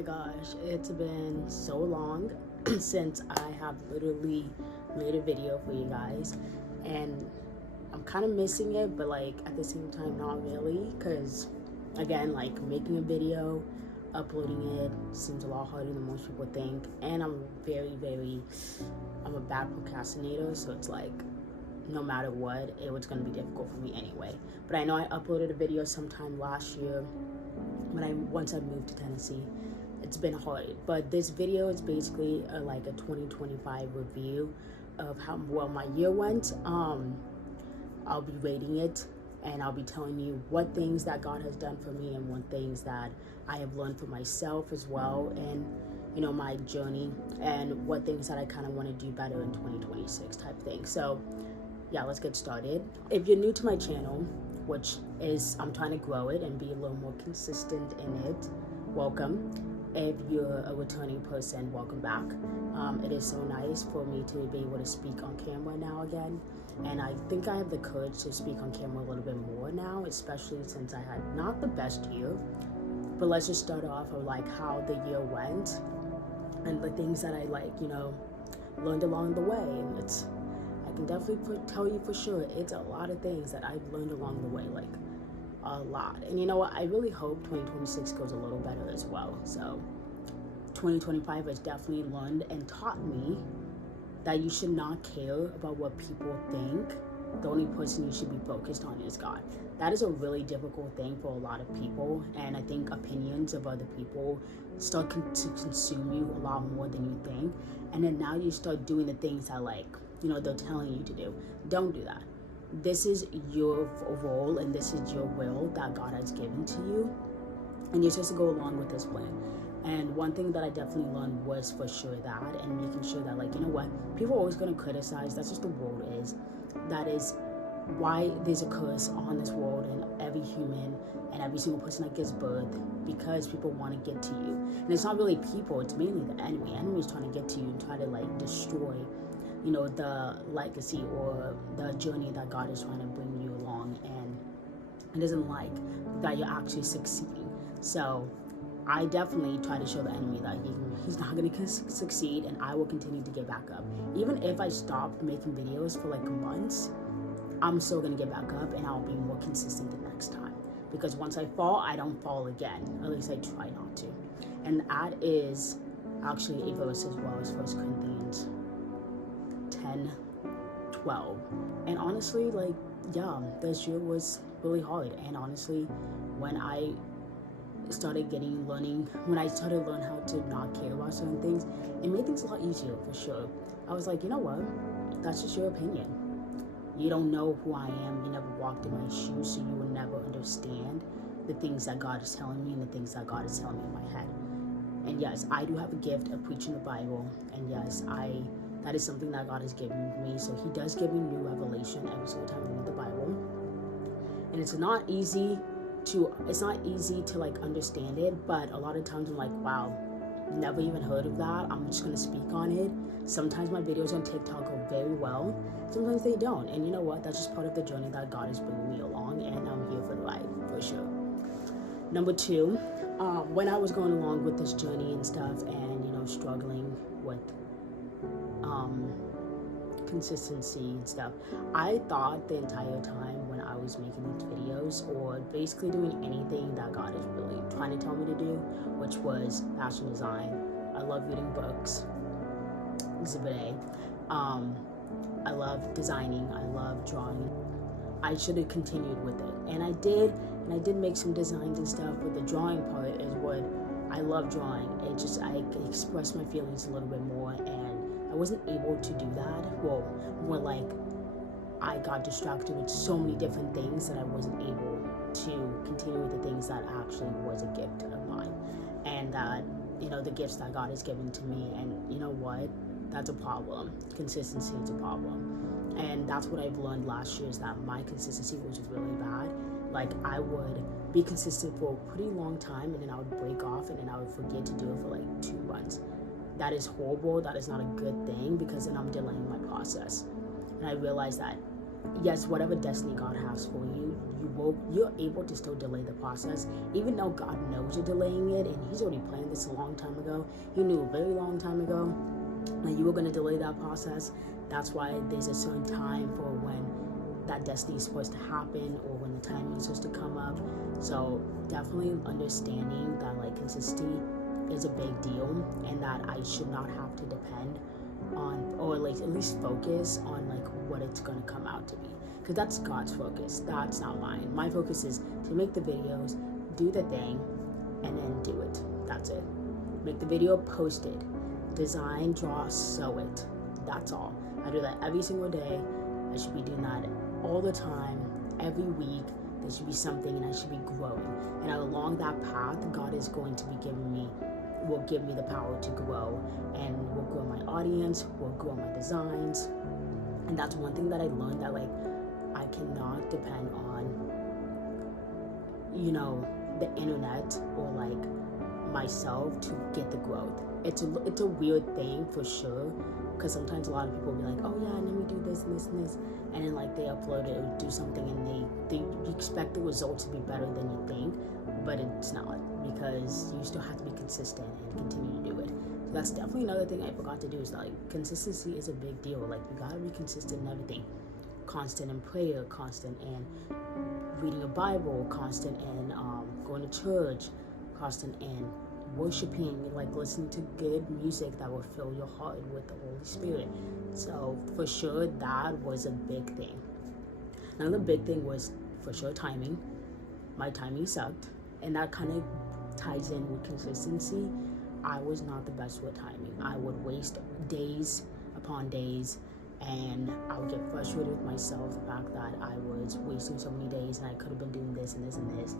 my gosh, it's been so long since I have literally made a video for you guys, and I'm kind of missing it, but like at the same time not really, because again, like making a video, uploading it seems a lot harder than most people think, and I'm a bad procrastinator, so it's like no matter what, it was going to be difficult for me anyway. But I know I uploaded a video sometime last year once I moved to Tennessee. It's been hard, but this video is basically like a 2025 review of how well my year went. I'll be rating it, and I'll be telling you what things that God has done for me and what things that I have learned for myself as well, and my journey, and what things that I kind of want to do better in 2026 type thing. So yeah, let's get started. If you're new to my channel, which is I'm trying to grow it and be a little more consistent in it, welcome. If you're a returning person, welcome back. It is so nice for me to be able to speak on camera now again, and I think I have the courage to speak on camera a little bit more now, especially since I had not the best year. But let's just start off of like how the year went and the things that I learned along the way. And I can definitely tell you for sure, it's a lot of things that I've learned along the way, like a lot. And you know what? I really hope 2026 goes a little better as well. So 2025 has definitely learned and taught me that you should not care about what people think. The only person you should be focused on is God. That is a really difficult thing for a lot of people, and I think opinions of other people start to consume you a lot more than you think. And then now you start doing the things that they're telling you to do. Don't do that. This is your role, and this is your will that God has given to you, and you're supposed to go along with His plan. And one thing that I definitely learned was for sure that, and making sure that people are always going to criticize. That's just the world is. That is why there's a curse on this world and every human and every single person that gives birth, because people want to get to you. And it's not really people, it's mainly the enemy. The enemy is trying to get to you and try to destroy the legacy or the journey that God is trying to bring you along, and it doesn't like that you're actually succeeding. So I definitely try to show the enemy that he's not going to succeed, and I will continue to get back up. Even if I stopped making videos for months, I'm still going to get back up, and I'll be more consistent the next time. Because once I fall, I don't fall again. Or at least I try not to. And that is actually a verse as well as 1 Corinthians 10:12. And honestly, this year was really hard. And honestly, when I started learning how to not care about certain things, it made things a lot easier for sure. I was like, you know what? That's just your opinion. You don't know who I am. You never walked in my shoes, so you will never understand the things that God is telling me and the things that God is telling me in my head. And yes, I do have a gift of preaching the Bible, and yes, that is something that God has given me. So He does give me new revelation every single time I read the Bible, and it's not easy to understand it, but a lot of times I'm like, wow, never even heard of that. I'm just gonna speak on it. Sometimes my videos on TikTok go very well, sometimes they don't, and you know what, that's just part of the journey that God is bringing me along, and I'm here for the ride for sure. Number two, when I was going along with this journey and stuff, and struggling with consistency and stuff, I thought the entire time when I was making these videos, or basically doing anything that God is really trying to tell me to do, which was fashion design. I love reading books, Exhibit A. I love designing, I love drawing. I should have continued with it, and I did make some designs and stuff, but the drawing part is what I love drawing. I express my feelings a little bit more, and I wasn't able to do that. Well, more like I got distracted with so many different things that I wasn't able to continue with the things that actually was a gift of mine, and that the gifts that God has given to me. And you know what? That's a problem. Consistency is a problem, and that's what I've learned last year, is that my consistency was really bad. I would be consistent for a pretty long time, and then I would break off, and then I would forget to do it for 2 months. That is horrible. That is not a good thing, because then I'm delaying my process. And I realized that yes, whatever destiny God has for you, you're able to still delay the process, even though God knows you're delaying it, and He's already planned this a long time ago. He knew a very long time ago that you were going to delay that process. That's why there's a certain time for when that destiny is supposed to happen, or when the timing is supposed to come up. So definitely understanding that like consistency is a big deal, and that I should not have to depend on, or like at least focus on like what it's going to come out to be, because that's God's focus, that's not mine. My focus is to make the videos, do the thing, and then do it. That's it. Make the video, post it, design, draw, sew it. That's all. I do that every single day. I should be doing that all the time, every week. There should be something, and I should be growing. And along that path, God is going to be will give me the power to grow, and will grow my audience, will grow my designs. And that's one thing that I learned, that like I cannot depend on, the internet or like myself to get the growth. It's a weird thing for sure, because sometimes a lot of people will be like, oh yeah, let me do this and this and this, and then like they upload it or do something, and they expect the results to be better than you think, but it's not, because you still have to be consistent and continue to do it. So that's definitely another thing I forgot to do, is like consistency is a big deal. Like you gotta be consistent in everything, constant in prayer, constant in reading a Bible, constant in going to church, constant in worshiping, like listening to good music that will fill your heart with the Holy Spirit. So for sure that was a big thing. Another big thing was for sure timing. My timing sucked, and that kind of ties in with consistency. I was not the best with timing. I would waste days upon days, and I would get frustrated with myself, the fact that I was wasting so many days and I could have been doing this and this and this.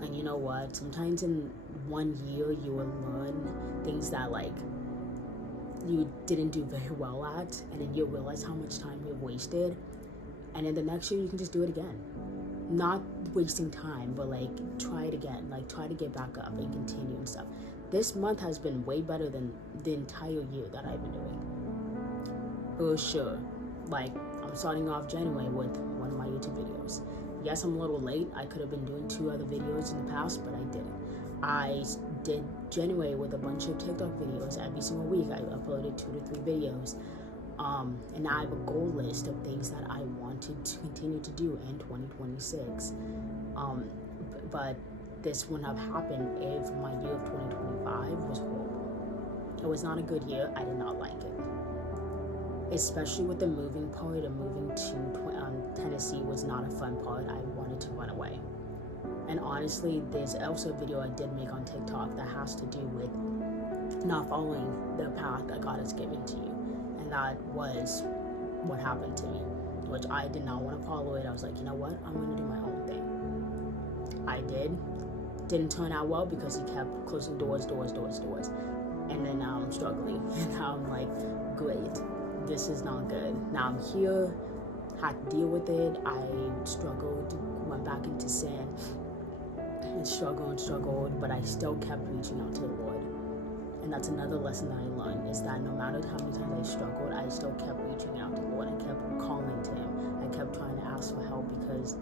And you know what? Sometimes in 1 year you will learn things that like you didn't do very well at, and then you'll realize how much time you've wasted. And then the next year you can just do it again. Not wasting time, but like try it again. Like try to get back up and continue and stuff. This month has been way better than the entire year that I've been doing. For sure. Like I'm starting off January with one of my YouTube videos. Yes, I'm a little late. I could have been doing 2 other videos in the past, but I didn't. I did January with a bunch of TikTok videos. Every single week I uploaded 2 to 3 videos. And now I have a goal list of things that I wanted to continue to do in 2026. But this wouldn't have happened if my year of 2025 was horrible. It was not a good year. I did not like it. Especially with the moving part, and moving to Tennessee was not a fun part. I wanted to run away. And honestly, there's also a video I did make on TikTok that has to do with not following the path that God has given to you. And that was what happened to me, which I did not want to follow it. I was like, you know what? I'm going to do my own thing. I did. Didn't turn out well, because he kept closing doors. And then now I'm struggling. And now I'm like, great. This is not good. Now I'm here, had to deal with it. I struggled, went back into sin, and struggled, but I still kept reaching out to the Lord. And that's another lesson that I learned, is that no matter how many times I struggled, I still kept reaching out to the Lord. I kept calling to Him. I kept trying to ask for help, because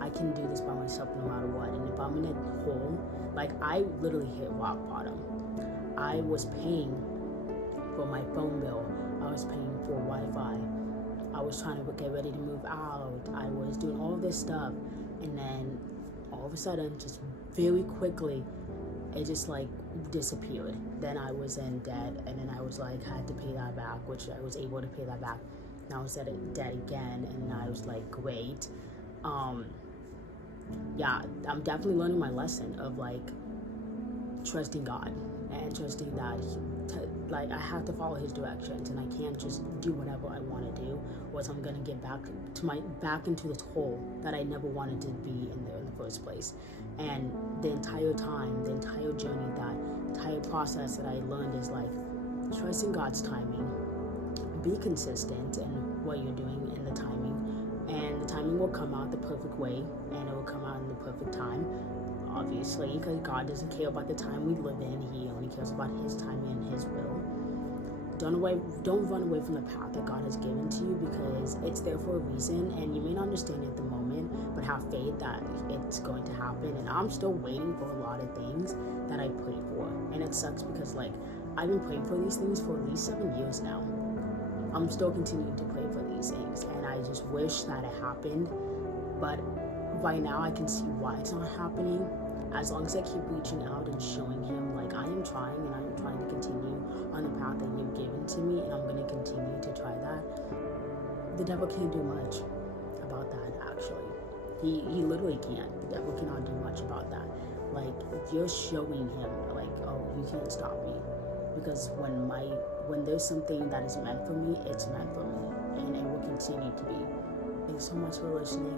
I can do this by myself no matter what. And if I'm in a hole, like I literally hit rock bottom. I was paying for my phone bill. I was paying for Wi-Fi. I was trying to get ready to move out. I was doing all this stuff. And then all of a sudden, just very quickly, it just like disappeared. Then I was in debt, and then I was like, had to pay that back, which I was able to pay that back. Now I was in debt again, and I was like, great. Yeah, I'm definitely learning my lesson of like trusting God, and trusting that like I have to follow His directions, and I can't just do whatever I want to do, or else I'm gonna get back into this hole that I never wanted to be in there in the first place. And the entire time, the entire journey, that entire process that I learned is like trusting God's timing, be consistent in what you're doing in the timing, and the timing will come out the perfect way, and it will come out in the perfect time. Obviously, because God doesn't care about the time we live in. He only cares about His timing and His will. don't run away from the path that God has given to you, because it's there for a reason, and you may not understand it at the moment, but have faith that it's going to happen. And I'm still waiting for a lot of things that I prayed for, and it sucks because like I've been praying for these things for at least 7 years now. I'm still continuing to pray for these things, and I just wish that it happened, but right now I can see why it's not happening. As long as I keep reaching out and showing him like I am trying, and I am trying to continue on the path that you've given to me, and I'm going to continue to try that. The devil can't do much about that, actually. He literally can't. The devil cannot do much about that. Like, you're showing him like, oh, you can't stop me, because when there's something that is meant for me, it's meant for me, and it will continue to be. Thanks so much for listening.